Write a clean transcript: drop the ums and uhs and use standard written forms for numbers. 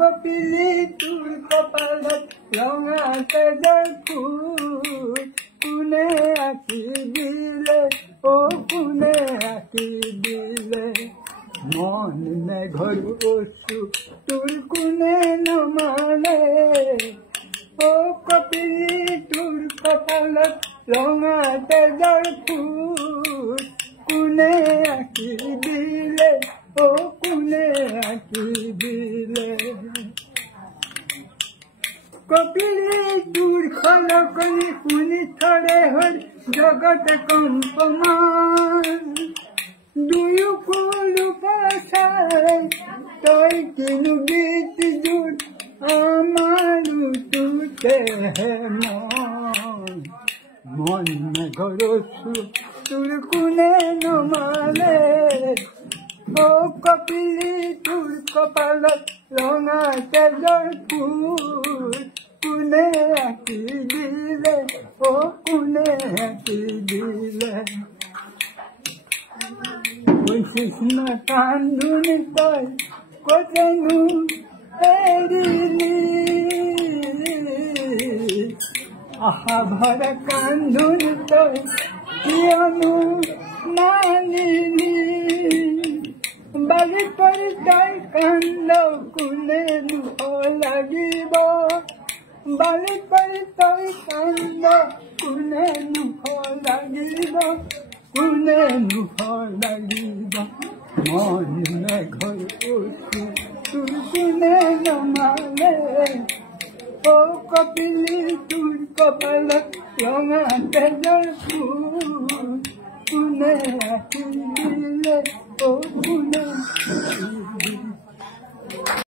কপিলি তোৰ কপালত ৰঙা তেজৰ ফুল কোনে আঁকি দিলে অ কোনে আঁকি দিলে মন মেঘৰ ওচু তোৰ কোনে নমানে অ কপিলি তোৰ কপালত ৰঙা তেজৰ ফুল কোনে আঁকি দিলে অ কোনে আঁকি দিলে কপিলি তোৰ খলকনি শুনি থৰে হ'ল জগত কম্পমান দুয়ো ফুলো পাছাই তই কিনো গীত জোৰ আমাৰো তোতেহে মন মেঘৰ ওচু তোৰ কোনে নমানে অ কপিলি তোৰ কপালত ৰঙা তেজৰ ফুল কোনে আঁকি দিলে অ কোনে আঁকি দিলে কৃষ্ণ কান্দুনি তই কতেনো এৰিলি আশা ভৰা কান্দুনি তই কিয়নো মানিলি বালি পৰি তই কান্দ কোনে দুখ লাগিব বালি পৰি তই কান্দ কোনে দুখ লাগিব কোনে দুখ লাগিব মন মেঘৰ ওচু তোৰ কোনে নমানে অ কপিলি তোৰ কপালত ৰঙা তেজৰ ফুল কোনে আঁকি দিলে অ কোনে